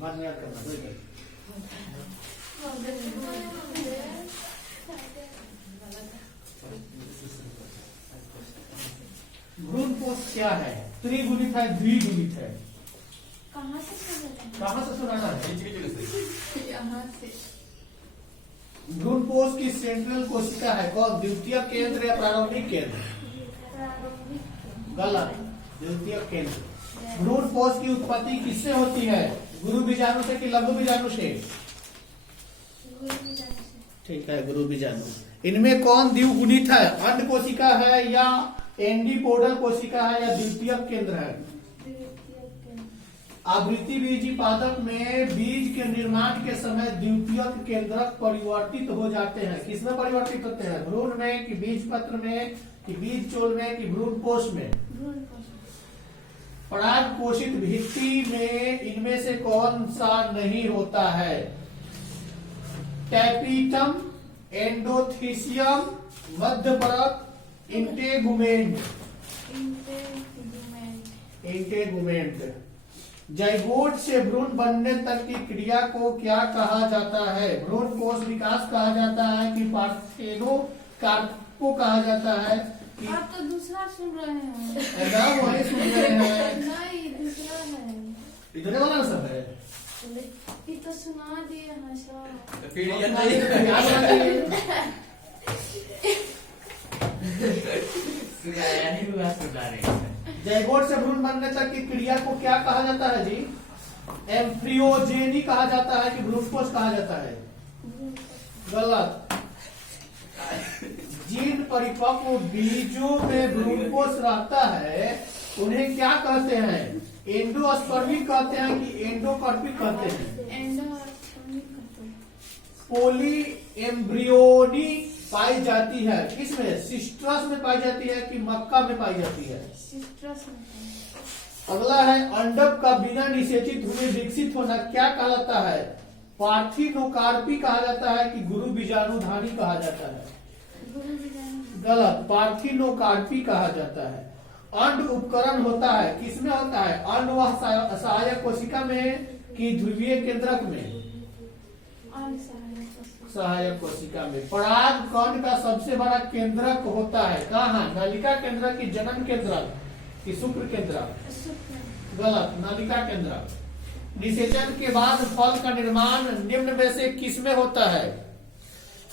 बाद में याद करना कोई नहीं। भ्रूणपोष क्या है? त्रिगुणित है, द्विगुणित है? कहाँ से सुनाना है? यहाँ से। भ्रूणपोष की सेंट्रल कोशिका है कौन? द्वितीय केंद्र या प्रारंभिक केंद्र? गलत, द्वितीय केंद्र। भ्रूणपोष की उत्पत्ति किससे होती है? गुरु बीजाणु से कि लघु बीजाणु से? ठीक है, गुरु बीजाणु। इनमें कौन द्विगुणित है? अंड कोशिका है या एंडीपोडल कोशिका है या द्वितीय केंद्र है? आवृत्ति बीजी पादप में बीज के निर्माण के समय द्वितीयक केंद्रक परिवर्तित हो जाते हैं। किसमें परिवर्तित होते हैं? भ्रूण में कि बीज पत्र में कि बीज चोल में कि भ्रूणपोष में? पराग पोषित भित्ति में इनमें से कौन सा नहीं होता है? टैपिटम, एंडोथीसियम, मध्य परत, इंटेगुमेंट। जाइगोट से भ्रूण बनने तक की क्रिया को क्या कहा जाता है? भ्रूण कोश विकास कहा जाता है कि पार्थेनोकार्पो कहा जाता है? आप तो दूसरा सुन रहे हैं। एकदम वही सुन रहे हैं। नहीं, दूसरा है। इतने वाला सब है। ये तो सुना दिए हैं सब। फिर ये नहीं सुनाया नहीं हुआ, सुना रहे। जैगोट से भ्रूण बनने तक की क्रिया को क्या कहा जाता है जी? एम्ब्रियोजेनी कहा जाता है कि भ्रूणपोष कहा जाता है? गलत। जिन परिपक्व बीजों में भ्रूणपोष रहता है उन्हें क्या कहते हैं? एंडोस्पर्मिक कहते हैं कि एंडोकर्पिक कहते हैं? पोली एम्ब्रियोनी पाई जाती है किसमें? सिस्ट्रस में पाई जाती है कि मक्का में पाई जाती है? सिस्ट्रस में। अगला है अंडक का बिना निषेचित हुए विकसित होना क्या कहलाता है? पार्थिनोकार्पी कहा जाता है कि गुरु बीजाणुधानी कहा जाता है? गलत, पार्थिनोकार्पी कहा जाता है। अंड उपकरण होता है किसमें होता है? अंड वह सहायक कोशिका में कि ध्रुवीय केंद्रक में? सहायक कोशिका में। पराग कण का सबसे बड़ा केंद्रक होता है कहाँ? नलिका केंद्रक की जनन केंद्रक कि शुक्र केंद्रक? गलत, नलिका केंद्रक। निषेचन के बाद फल का निर्माण निम्न में से किसमें होता है?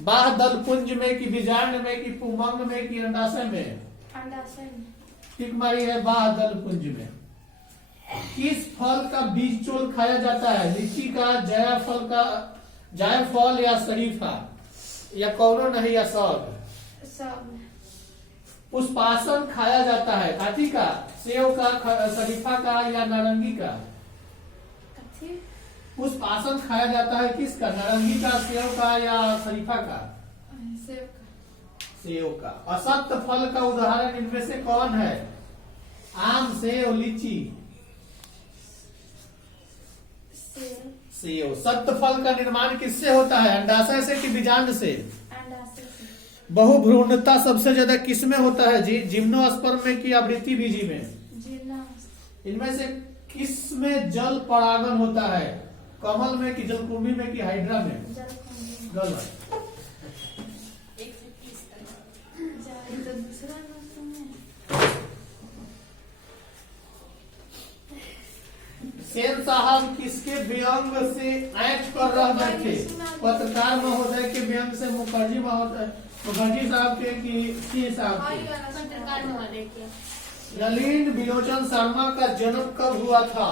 बाह्य दल पुंज में कि बीजांड में कि पुंमंग में कि अंडाशय में? टिक मारी है बाह्य दल पुंज में। किस फल का बीज चोल खाया जाता है? लीची का, जायफल का, जायफल या शरीफा या कौनो नहीं या सब? पुष्पासन खाया जाता है काठी का? सेव का, शरीफा का या नारंगी का? पुष्पासन खाया जाता है किसका? नारंगी का, सेव का या शरीफा का? सेव का। असत्य फल का उदाहरण इनमें से कौन है? आम, सेव, लीची? सेव। सत्य फल का निर्माण किससे होता है? अंडाशय से कि बीजांड से? बहुभ्रूणता सबसे ज्यादा किसमें होता है जी? जिम्नोस्पर्म में कि आवृत्ति बीजी में? इनमें से किसमें जल परागन होता है? कमल में कि जलकुंभी में कि हाइड्रा में? गलत। सेन साहब किसके व्यंग से ऐठ कर रहे थे? पत्रकार महोदय के व्यंग से मुखर्जी साहब के कि सिंह साहब के? पत्रकार महोदय के। नलिन विलोचन शर्मा का जन्म कब हुआ था?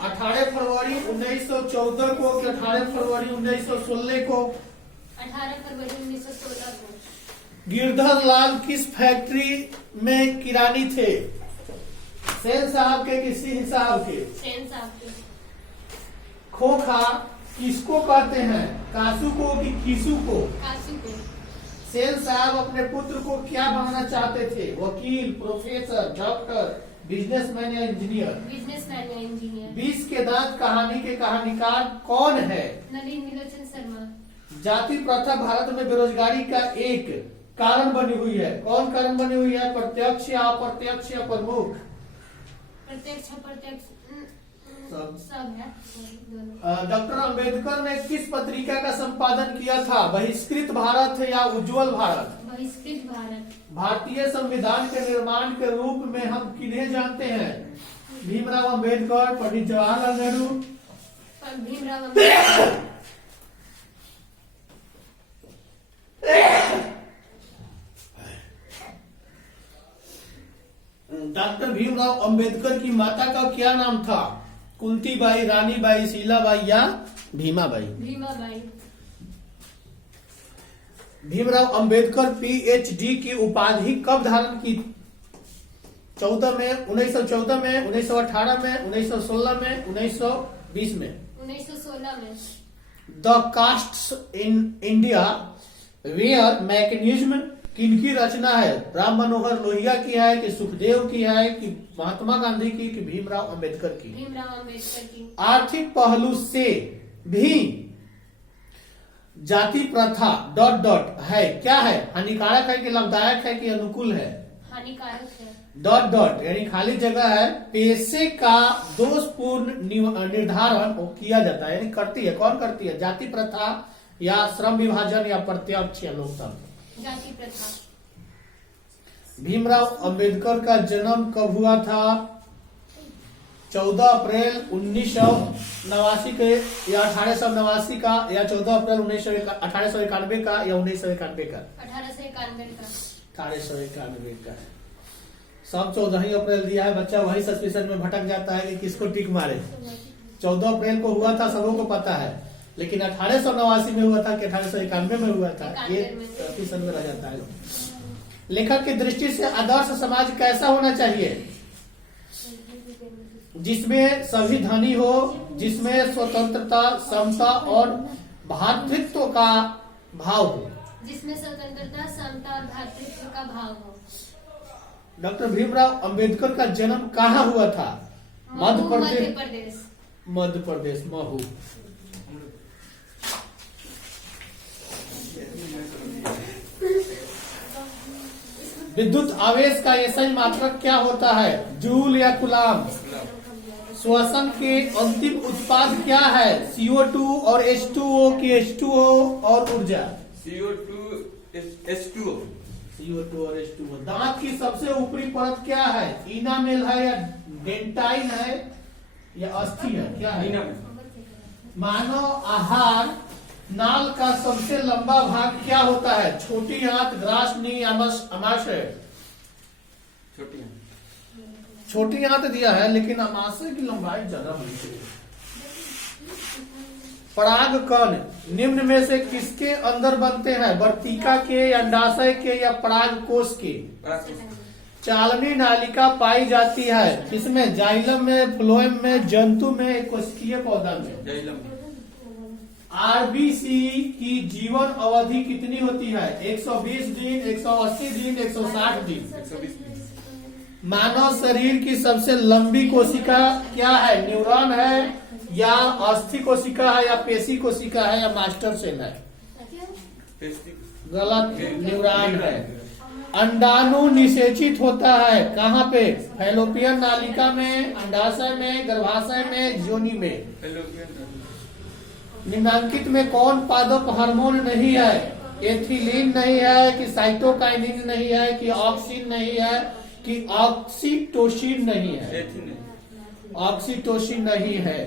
18 फरवरी 1914 को कि 18 फरवरी 1916 को? 18 फरवरी 1916 को। गिरधर लाल किस फैक्ट्री में किरानी थे? सेन साहब के कि सिंह साहब के? सेन साहब के। खोखा किसको कहते हैं? कासू को कि कीसू को? कासू को। सेन साहब अपने पुत्र को क्या बनना चाहते थे? वकील, प्रोफेसर, डॉक्टर, बिजनेसमैन या इंजीनियर? बिजनेसमैन या इंजीनियर। 20 के दांत कहानी के कहानीकार कौन है? नलिन विलोचन शर्मा। जाति प्रथा भारत में बेरोजगारी का एक कारण बनी हुई है। कौन कारण बनी हुई है? प्रत्यक्ष या अप्रत्यक्ष या प्रमुख? प्रत्यक्ष, अप्रत्यक्ष, सब सब है दोनों। डॉक्टर अंबेडकर ने किस पत्रिका का संपादन किया था? बहिष्कृत भारत या उज्जवल भारत? बहिष्कृत भारत। भारतीय संविधान के निर्माण के रूप में हम किन्हें जानते हैं? भीमराव अंबेडकर, पंडित जवाहरलाल नेहरू? भीमराव अम्बेडकर। डॉक्टर भीमराव अंबेडकर की माता का क्या नाम था? कुंतीबाई, रानीबाई, शीलाबाई या भीमाबाई? भीमाबाई। भीमराव अंबेडकर पीएचडी की उपाधि कब धारण की? 14 में, 1914 में, 1918 में, 1916 में, 1920 में? 1916 में। The castes in India where mechanism किनकी रचना है? राम मनोहर लोहिया की है कि सुखदेव की है कि महात्मा गांधी की कि भीमराव अंबेडकर की? भीमराव अम्बेडकर की। आर्थिक पहलू से भी जाति प्रथा डॉट डॉट है क्या है? हानिकारक है कि लाभदायक है कि अनुकूल है? हानिकारक है। डॉट डॉट यानी खाली जगह है। पेशे का दोषपूर्ण निर्धारण किया जाता है, यानी करती है, कौन करती है? जाति प्रथा या श्रम विभाजन या प्रत्यक्ष या लोकतंत्र? जाति प्रथा। भीमराव अंबेडकर का जन्म कब हुआ था? 14 अप्रैल 1989 के या 1889 का या 14 अप्रैल 1891 का या 1991 का? 1891 का। 1891 का। सब 14 ही अप्रैल दिया है, बच्चा वही सस्पेंशन में भटक जाता है कि किसको टिक मारे। 14 अप्रैल को हुआ था, सबों को पता है, लेकिन 1889 में हुआ था कि 1891 में हुआ था, ये सस्पेंशन में रह जाता है। लेखक की दृष्टि से आदर्श समाज कैसा होना चाहिए? जिसमें सभी धनी हो, जिसमें स्वतंत्रता, समता और भ्रातृत्व का भाव हो। जिसमें स्वतंत्रता, समता और भ्रातृत्व का भाव हो। डॉक्टर भीमराव अंबेडकर का जन्म कहाँ हुआ था? मध्य प्रदेश। मध्य प्रदेश, महू। विद्युत आवेश का एसआई मात्रक क्या होता है? जूल या कूलाम? श्वसन के अंतिम उत्पाद क्या है? CO2 और H2O की H2O और ऊर्जा? CO2 H2O। CO2 और H2O। दांत की सबसे ऊपरी परत क्या है? इनामेल है या डेंटाइन है या अस्थि है? क्या है? मानव आहार नाल का सबसे लंबा भाग क्या होता है? छोटी आंत, ग्रासनी, अमाशय? छोटी आंत दिया है, लेकिन अमाशय की लंबाई ज्यादा होनी चाहिए। पराग कण निम्न में से किसके अंदर बनते हैं? वर्तिका के, अंडाशय के या पराग कोश के? चालनी नालिका पाई जाती है किसमें? जाइलम में, फ्लोएम में, जंतु में, कोशिकीय पौधा में? जाइलम। आरबीसी की जीवन अवधि कितनी होती है? 120 दिन, 180 दिन, 160 दिन? 120 दिन। मानव शरीर की सबसे लंबी कोशिका क्या है? न्यूरॉन है या अस्थि कोशिका है या पेशी कोशिका है या मास्टर सेल है? गलत, न्यूरॉन है। अंडाणु निषेचित होता है कहाँ पे? फैलोपियन नालिका में, अंडाशय में, गर्भाशय में, योनि में? निम्नांकित में कौन पादप हार्मोन नहीं है? एथिलीन नहीं है कि साइटोकाइनिन नहीं है कि ऑक्सिन नहीं है कि ऑक्सीटोसिन नहीं है? ऑक्सीटोसिन नहीं है।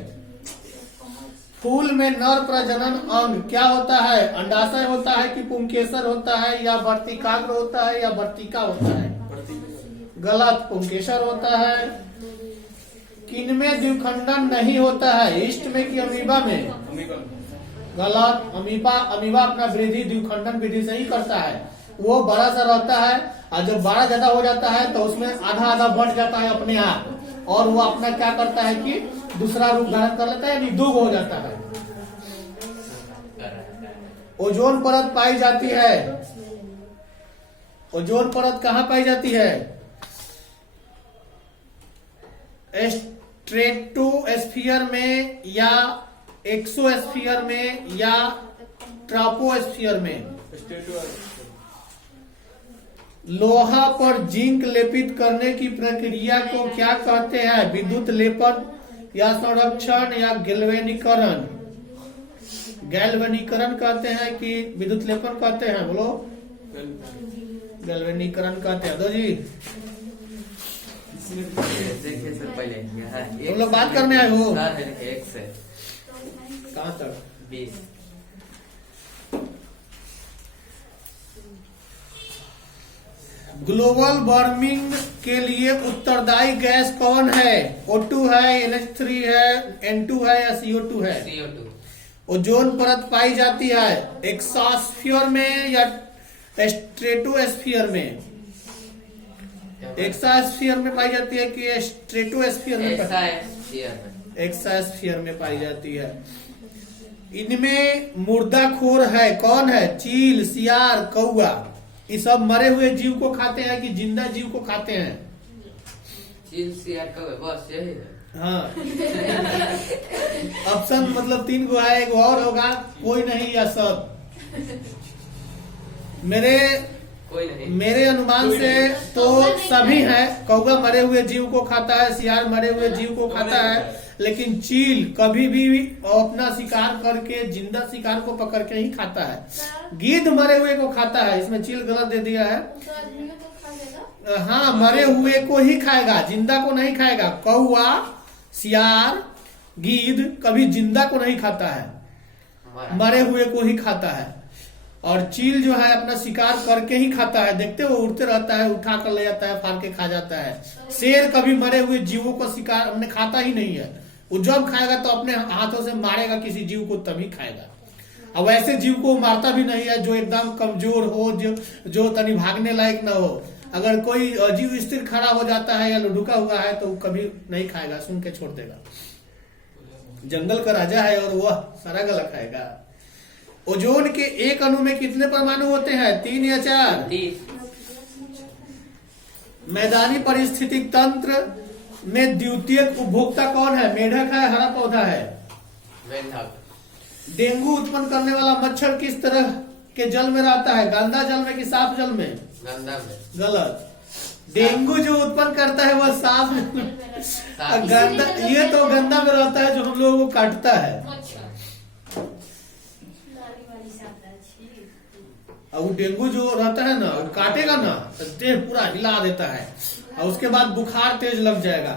फूल में नर प्रजनन अंग क्या होता है? अंडाशय होता है कि पुंकेसर होता है या वर्तिकाग्र होता है या वर्तिका होता है? गलत, पुंकेसर होता है। किनमें द्विखंडन नहीं होता है? ईस्ट में कि अमीबा में? गलत, अमीबा अपना वृद्धि द्विखंडन विधि से ही करता है। वो बड़ा सा रहता है और जब बड़ा ज्यादा हो जाता है तो उसमें आधा आधा बढ़ जाता है अपने आप, और वो अपना क्या करता है कि दूसरा रूप धारण कर लेता है, यानी दुग हो जाता है। ओजोन परत पाई जाती है। ओजोन परत कहाँ पाई जाती है? स्ट्रेटोस्फीयर में या एक्सोस्फीयर में या ट्रोपोस्फीयर में? लोहा पर जिंक लेपित करने की प्रक्रिया को क्या कहते हैं? विद्युत लेपन या संरक्षण या गैल्वेनीकरण। गैल्वेनीकरण कहते हैं कि विद्युत लेपन कहते हैं, बोलो। गैल्वेनीकरण कहते हैं। दो जी देखिए सर पहले तुम लोग बात करने आए हो एक से कहाँ तक? 20। ग्लोबल वार्मिंग के लिए उत्तरदायी गैस कौन है? O2 है, NH3 है, N2 है या CO2 है? CO2। ओजोन परत पाई जाती है एक्सोस्फीयर में या स्ट्रेटोस्फीयर में? एक्सोस्फीयर में पाई जाती है कि स्ट्रेटोस्फीयर में? एक्सोस्फीयर में पाई जाती है। इनमें मुर्दाखोर है कौन है? चील, सियार, कौआ। ये सब मरे हुए जीव को खाते हैं कि जिंदा जीव को खाते हैं? चील, सियार, कौवा, बस यही है। हाँ ऑप्शन मतलब 3 गो है, एगो और होगा, कोई नहीं या सब। कोई नहीं। मेरे अनुमान से तो सभी है। कौवा मरे हुए जीव को खाता है, सियार मरे हुए जीव को खाता है, लेकिन चील कभी भी अपना शिकार करके जिंदा शिकार को पकड़ के ही खाता है। गिद्ध मरे हुए को खाता है, इसमें चील गलत दे दिया है। हाँ मरे हुए को ही खाएगा, जिंदा को नहीं खाएगा। कौवा, सियार, गिद्ध कभी जिंदा को नहीं खाता है, मरे हुए को ही खाता है। और चील जो है अपना शिकार करके ही खाता है। देखते हो उड़ते रहता है, उठा कर ले जाता है, फाड़ के खा जाता है। शेर कभी मरे हुए जीवों को शिकार हमने खाता ही नहीं है। वो जब खाएगा तो अपने हाथों से मारेगा किसी जीव को, तभी खाएगा। अब ऐसे जीव को मारता भी नहीं है जो एकदम कमजोर हो, जो तनी भागने लायक ना हो। अगर कोई जीव स्थिर खड़ा हो जाता है या लुढ़का हुआ है तो कभी नहीं खाएगा, सुन के छोड़ देगा। जंगल का राजा है और वह सारा गला खाएगा। ओजोन के एक अणु में कितने परमाणु होते हैं? 3 या 4? 30। मैदानी पारिस्थितिक तंत्र में द्वितीयक उपभोक्ता कौन है? मेढक है, हरा पौधा है? मेढक। डेंगू उत्पन्न करने वाला मच्छर किस तरह के जल में रहता है? गंदा जल में कि साफ जल में? गंदा में। गलत। डेंगू जो उत्पन्न करता है वह साफ गंदा, ये तो गंदा में रहता है जो हम लोगों को काटता है। और वो डेंगू जो रहता है ना, वो काटेगा ना तो देह पूरा हिला देता है और उसके बाद बुखार तेज लग जाएगा।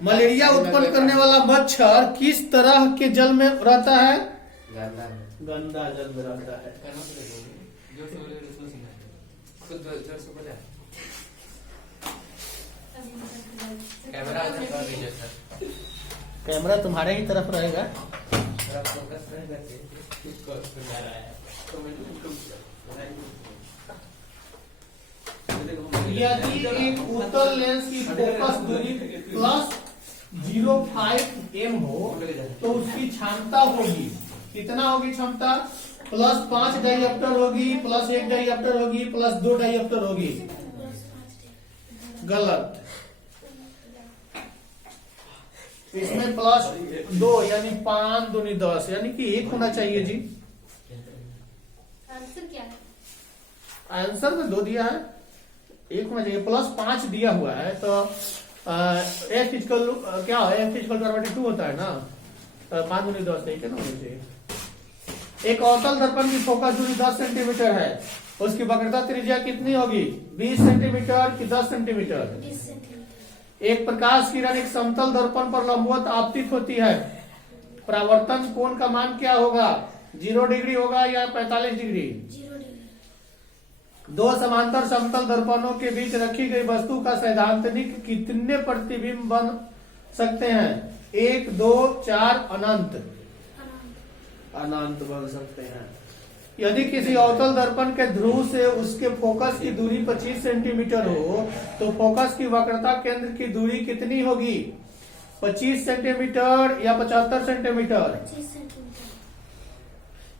मलेरिया उत्पन्न करने वाला मच्छर किस तरह के जल में रहता है? गंदा जल में रहता है। कैमरा तुम्हारे ही तरफ रहेगा। यदि एक उत्तल लेंस की फोकस दूरी +0.5 m हो तो उसकी क्षमता होगी कितना? होगी क्षमता +5 डाइऑप्टर होगी, +1 डाइऑप्टर होगी, +2 डाइऑप्टर होगी। गलत। इसमें +2 यानी 5 दूनी 10 यानी कि 1 होना चाहिए जी। आंसर क्या है? आंसर में 2 दिया है, 1 होना चाहिए। +5 दिया हुआ है तो F इक्वल क्या है? F इक्वल 2 होता है ना, 5 दूनी 10 है ना होना चाहिए। एक अवतल दर्पण की फोकस दूरी 10 सेंटीमीटर है, उसकी वक्रता त्रिज्या कितनी होगी? 20 सेंटीमीटर कि 10 सेंटीमीटर? 20 सेंटीमीटर। एक प्रकाश किरण एक समतल दर्पण पर लंबवत आपतित होती है, परावर्तन कोण का मान क्या होगा? 0 डिग्री होगा या 45 डिग्री? 0 डिग्री। 2 समांतर समतल दर्पणों के बीच रखी गई वस्तु का सैद्धांतिक कितने प्रतिबिंब बन सकते हैं? 1, 2, 4, अनंत? अनंत बन सकते हैं। यदि किसी अवतल दर्पण के ध्रुव से उसके फोकस की दूरी 25 सेंटीमीटर हो तो फोकस की वक्रता केंद्र की दूरी कितनी होगी? 25 सेंटीमीटर या 75 सेंटीमीटर? 25 सेंटीमीटर।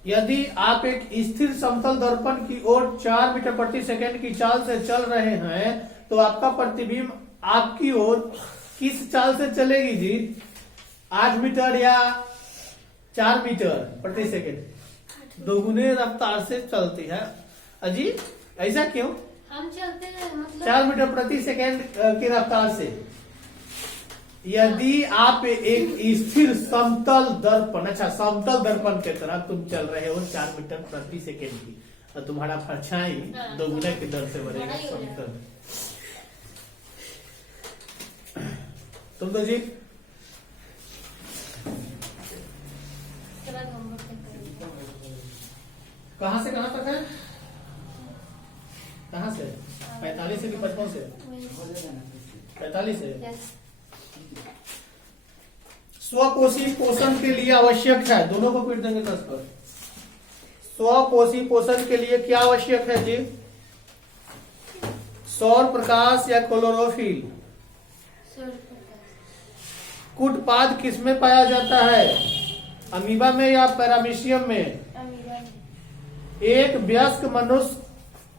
यदि आप एक स्थिर समतल दर्पण की ओर 4 मीटर प्रति सेकंड की चाल से चल रहे हैं तो आपका प्रतिबिंब आपकी ओर किस चाल से चलेगी जी? 8 मीटर या 4 मीटर प्रति सेकंड? दोगुने रफ्तार से चलती है। अजी ऐसा क्यों? हम चलते हैं मतलब 4 मीटर प्रति सेकंड की रफ्तार से। यदि आप एक स्थिर समतल दर्पण, अच्छा समतल दर्पण की तरह तुम चल रहे हो 4 मीटर प्रति सेकेंड की, और तुम्हारा परछाई दोगुना की दर से बढ़ेगा समतल। तुम तो जी कहाँ से कहाँ तक है? कहाँ से? 45 से कि 55 से? 45 से। स्वपोषी पोषण के लिए आवश्यक है, दोनों को पीट देंगे 10 पर। स्वपोषी पोषण के लिए क्या आवश्यक है जी? सौर प्रकाश या क्लोरोफिल। कुटपाद किसमें पाया जाता है? अमीबा में या पैरामीशियम में? एक वयस्क मनुष्य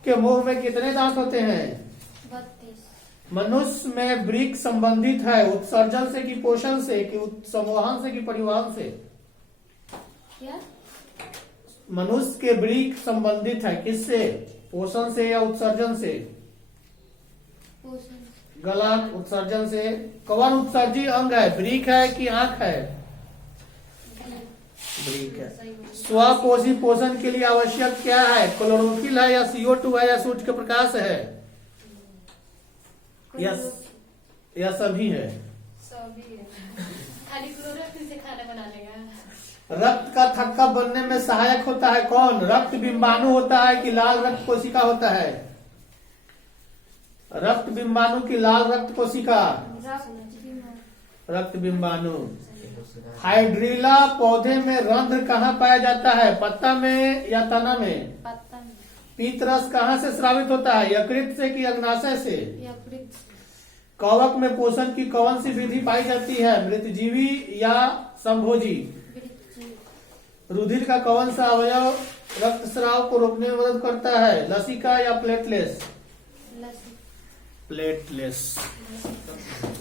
के मुंह में कितने दांत होते हैं? 32। मनुष्य में वृक्क संबंधित है उत्सर्जन से कि पोषण से कि संवहन से कि परिवहन से? क्या? मनुष्य के वृक्क संबंधित है किससे? पोषण से या उत्सर्जन से? पोषण। गलत, उत्सर्जन से। कौन उत्सर्जी अंग है? वृक्क है कि आंख है? वृक्क है। स्वपोषी पोषण के लिए आवश्यक क्या है? क्लोरोफिल है या CO2 है या सूर्य का प्रकाश है या सभी है? सभी है। खाली क्लोरोफिल से खाना बना लेगा। रक्त का थक्का बनने में सहायक होता है कौन? रक्त बिंबाणु होता है कि लाल रक्त कोशिका होता है? रक्त बिंबाणु की लाल रक्त कोशिका? रक्त बिंबाणु। हाइड्रिला पौधे में रंध्र कहाँ पाया जाता है? पत्ता में या तना में? पत्ता में। पीतरस कहाँ से स्रावित होता है? यकृत से कि अग्नाशय से? यकृत। कवक में पोषण की कौन सी विधि पाई जाती है? मृतजीवी या संभोजी? रुधिर का कौन सा अवयव रक्तस्राव को रोकने में मदद करता है? लसिका या प्लेटलेस? लसी। प्लेटलेस।